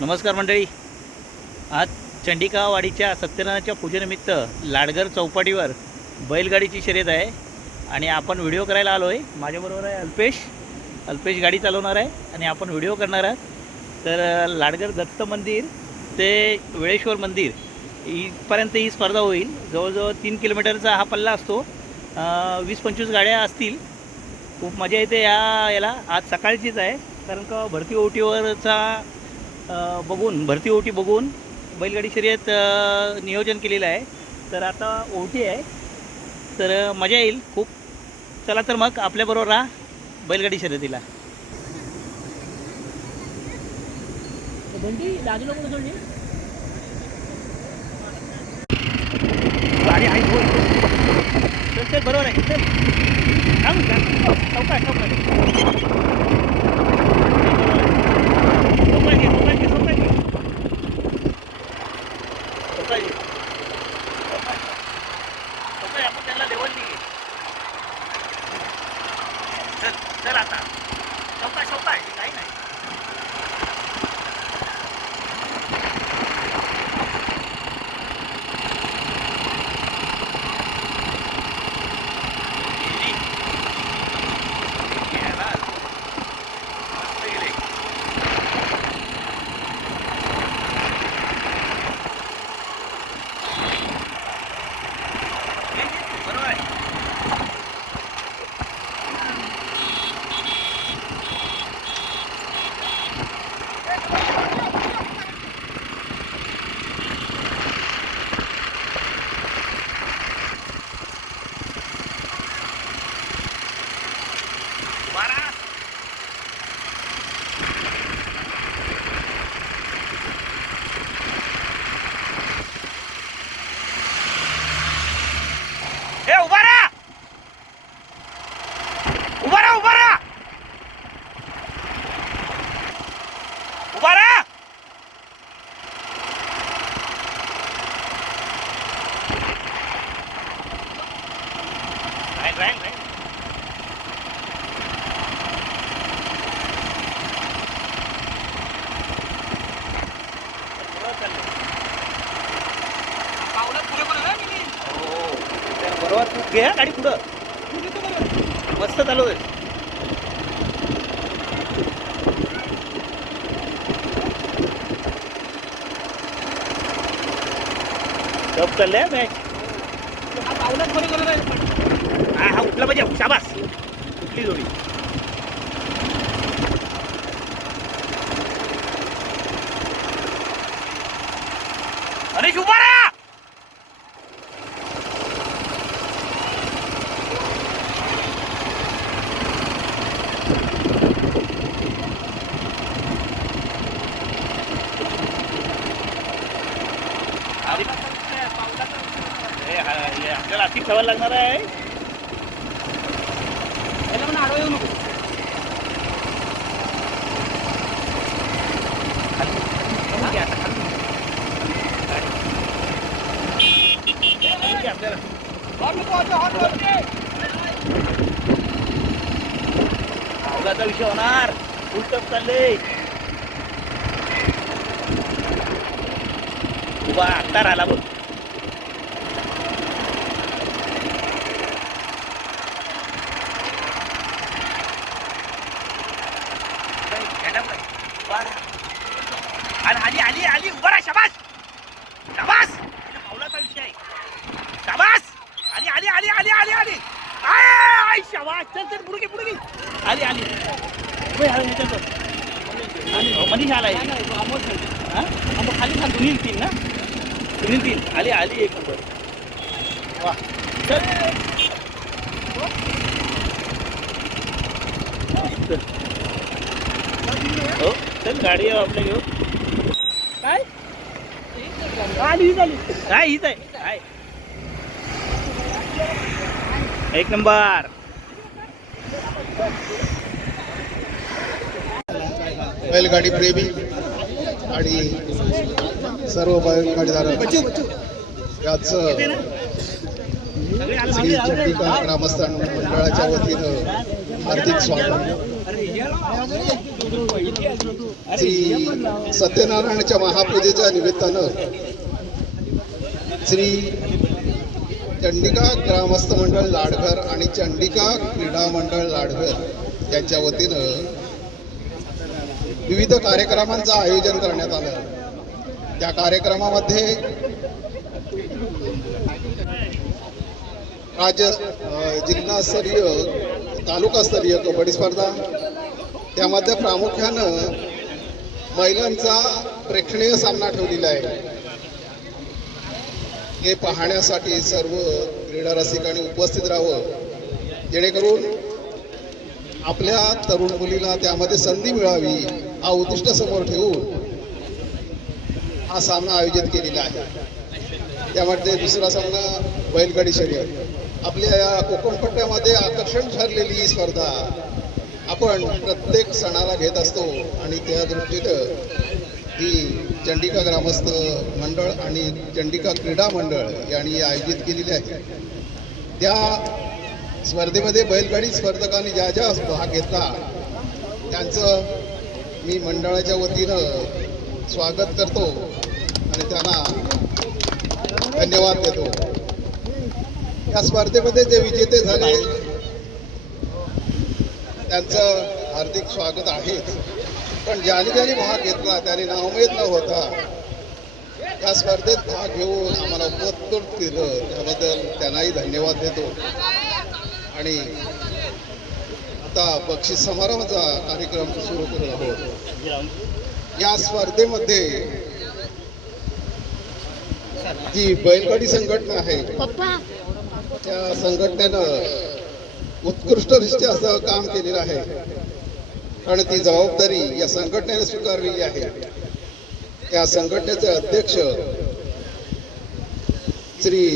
नमस्कार मंडळी. आज चंडिकावाडीच्या सत्यनारायणच्या पूजेनिमित्त लाडगर चौपाटीवर बैलगाडीची शर्यत आहे आणि आपण व्हिडिओ करायला आलो आहे. माझ्याबरोबर आहे अल्पेश. अल्पेश गाडी चालवणार आहे आणि आपण व्हिडिओ करणार आहात. तर लाडगर दत्त मंदिर ते वेळेश्वर मंदिर इथपर्यंत ही स्पर्धा होईल. जवळजवळ तीन किलोमीटरचा हा पल्ला असतो. वीस पंचवीस गाड्या असतील. खूप मजा येते या याला. आज सकाळचीच आहे. कारण का भरती ओटीवरचा बघून भरती ओटी बघून बैलगाडी शर्यत नियोजन केलेलं आहे. तर आता ओटी आहे. तर मजा येईल खूप. चला तर मग आपल्याबरोबर राहा बैलगाडी शर्यतीला. चल चल बरोबर आहे. चल थांब Gracias. उभा राहा उभा राहा. उभा राहा. हो. बरोबर तू घे गाडी पुढं. मस्त चालू आहे टप चाललंय हा मॅच हा हा उठला पाहिजे शाबास उठली जोडी अरे उभा राहा हे, हा, अति ठेवायला लागणार आहे. घे. खाली घे आपल्याला विषय होणार. उलटप चालले. उभा आता राहिला बघ. आणि आली आली आली. उभा राहा शाबास. शाबास. पावलाचा विषय आहे. शाबास. आली आली आली आली आली आली. आय शाबास. चल चल पुढे पुढे आली आली. आले आली हो, मनीष आलाय. हा? मग खाली खाली सुनील तीन ना? सुनील तीन. आली आली एक नंबर. वा. चल. चल. हो चल गाडी आहे आपल्या घेऊ. काय? आली काय हीच आहे. काय एक नंबर. बैलगाडी प्रेमी आणि सर्व बैलगाडीधारक याचं श्री. चंडिका ग्रामस्थान मंडळाच्या वतीनं हार्दिक स्वागत. श्री सत्यनारायणाच्या महापूजेच्या निमित्तानं श्री चंडिका ग्रामस्थ मंडळ लाडघर आणि चंडिका क्रीडा मंडळ लाडघर यांच्या वतीनं विविध कार्यक्रमांचं आयोजन करण्यात आलं. त्या कार्यक्रमामध्ये राज्य जिल्हास्तरीय तालुकास्तरीय कबड्डी स्पर्धा त्यामध्ये प्रामुख्यानं महिलांचा प्रेक्षणीय सामना ठेवलेला आहे. हे पाहण्यासाठी सर्व क्रीडा रसिकांनी उपस्थित राहावं जेणेकरून आपल्या तरुण मुलीला त्यामध्ये संधी मिळावी हा उद्दिष्ट समोर ठेवून हा सामना आयोजित केलेला आहे. त्यामध्ये दुसरा सामना बैलगाडी शर्यत. आपल्या या कोकण पट्ट्यामध्ये आकर्षण ठरलेली ही स्पर्धा आपण प्रत्येक सणाला घेत असतो आणि त्या दृष्टीनं ही चंडिका ग्रामस्थ मंडळ आणि चंडिका क्रीडा मंडळ यांनी आयोजित केलेली आहे. त्या स्पर्धेमध्ये बैलगाडी स्पर्धकांनी ज्या ज्या भाग घेतला त्यांचं मी मंडळाच्या वतीनं स्वागत करतो आणि त्यांना धन्यवाद देतो. या स्पर्धेमध्ये जे विजेते झाले त्यांचं हार्दिक स्वागत आहेच पण ज्याने ज्याने भाग घेतला त्याने नावमेद न होता या स्पर्धेत भाग घेऊन आम्हाला उपस्थित केलं. त्याबद्दल त्यांनाही धन्यवाद देतो. आणि आता बक्षीस समारंभाचा कार्यक्रम सुरू करत आहोत. या स्पर्धेमध्ये जी बैलगाडी संघटना आहे त्या संघटनेनं उत्कृष्ट असं काम केलेलं आहे. आणि ती जबाबदारी या संघटनेने स्वीकारलेली आहे. त्या संघटनेचे अध्यक्ष श्री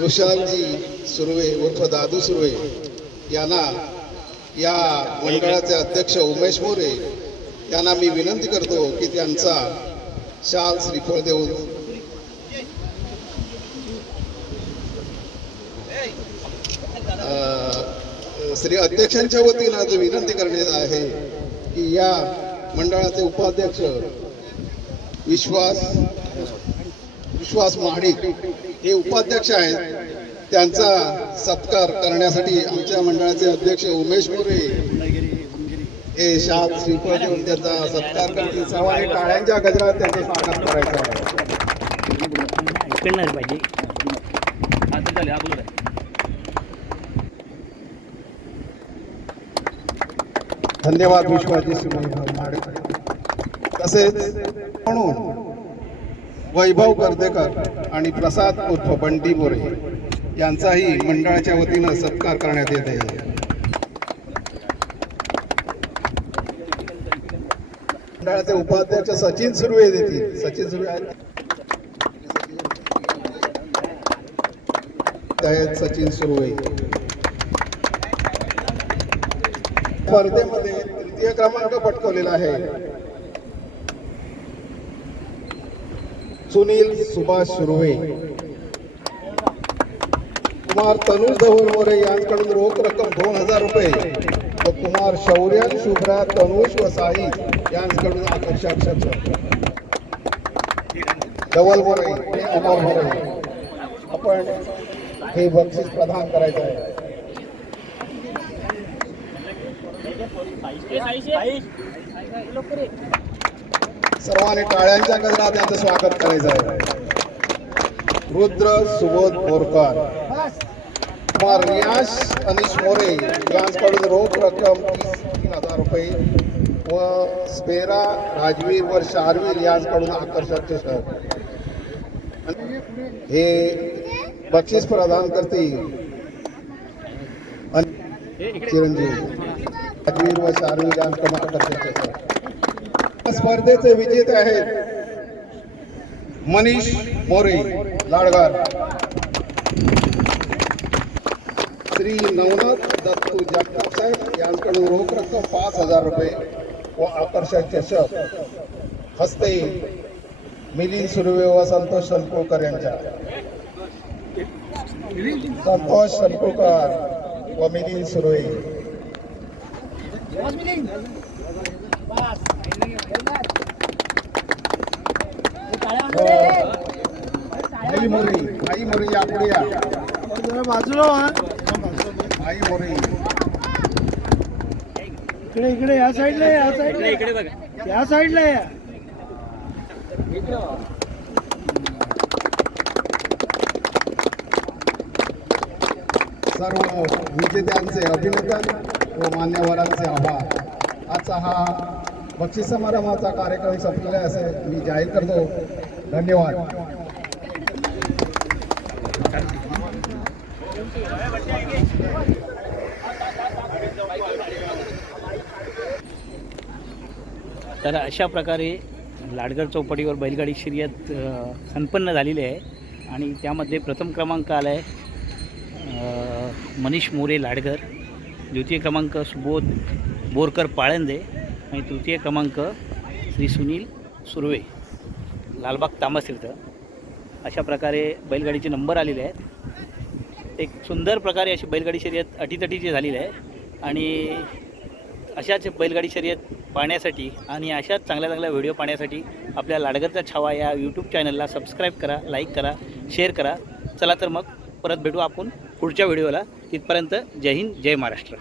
ऋषालजी सुर्वे उर्फ दादू सुर्वे यांना या मंडळाचे अध्यक्ष उमेश मोरे यांना मी विनंती करतो की त्यांचा शाल श्रीफळ देऊन श्री अध्यक्षांच्या वतीनं आज विनंती करण्यात आहे की या मंडळाचे उपाध्यक्ष विश्वास विश्वास महाडिक हे उपाध्यक्ष आहेत. त्यांचा सत्कार करण्यासाठी आमच्या मंडळाचे अध्यक्ष उमेश मोरे हे शाद श्रीफळ देऊन त्यांचा सत्कार करतील. सर्वांनी टाळ्यांच्या गजरात त्यांचं स्वागत करायचं आहे इकडनं पाहिजे आता चालेल हा बोलत आहे धन्यवाद विश्वाजी तसेच म्हणून वैभव कर्देकर आणि प्रसाद उर्फ बंटी मोरे यांचाही मंडळाच्या वतीनं सत्कार करण्यात येत. आहे मंडळाचे उपाध्यक्ष सचिन सुर्वे देतील. सचिन सुर्वे आहेत सचिन सुर्वे. स्पर्धेमध्ये तृतीय क्रमांक पटकवलेला आहे. सुनील सुभाष सुर्वे कुमार तनुज धवल मोरे यांच्याकडून रोख रक्कम दोन हजार रुपये व कुमार शौर्य शुभ्रा तनुष व साई यांच्याकडून आकर्षक शब्द. धवल मोरे कुमार मोरे. आपण हे बक्षीस प्रदान करायचं आहे. सर्वांनी टाळ्यांच्या गजरात त्यांचं स्वागत करायचं आहे रुद्र सुबोध बोरकर कुमार रियाश अनिश मोरे यांच्याकडून रोख रक्कम तीस तीन हजार रुपये व स्पेरा राजवीर व शारवीर यांच्याकडून आकर्षक चषक हे बक्षीस प्रदान करतील. अन- चिरंजीव. वीर व शारवी स्पर्धेचे विजेते आहेत मनीष मोरे लाडगार. श्री नवनाथ दत्तू जगताप साहेब यांच्याकडून रोख रक्कम पाच हजार रुपये व आकर्षक चषक. हस्ते मिलिंद सुर्वे व संतोष सनकुळकर यांच्या. संतोष सनकुळकर व मिलिंद सुर्वे. हो. बाजूला आई मोरी. इकडे इकडे या साईडला या साईडला इकडे बघा. या साईडला या. सर्व विजेत्यांचे अभिनंदन. व मान्यवरांचे आभार. आजचा हा बक्षीस समारंभाचा कार्यक्रम संपलेला आहे असे मी जाहीर करतो. धन्यवाद. तर अशा प्रकारे लाडगर चौपाटीवर बैलगाडी शर्यत संपन्न झालेली आहे. आणि त्यामध्ये प्रथम क्रमांक आला आहे मनीष मोरे लाडगर द्वितीय क्रमांक सुबोध बोरकर पाळंदे आणि तृतीय क्रमांक श्री सुनील सुर्वे. लालबाग तामसिर्थ अशा प्रकारे बैलगाडीचे नंबर आलेले आहेत. एक सुंदर प्रकारे अशी बैलगाडी शर्यत अटीतटीची झालेली आहे. आणि अशाच बैलगाडी शर्यत पाहण्यासाठी आणि अशाच चांगल्या चांगल्या व्हिडिओ पाहण्यासाठी आपल्या लाडगरचा छावा या यूट्यूब चॅनलला सबस्क्राईब करा लाईक करा शेअर करा. चला तर मग परत भेटू आपण पुढच्या व्हिडिओला. तिथपर्यंत जय हिंद जय महाराष्ट्र.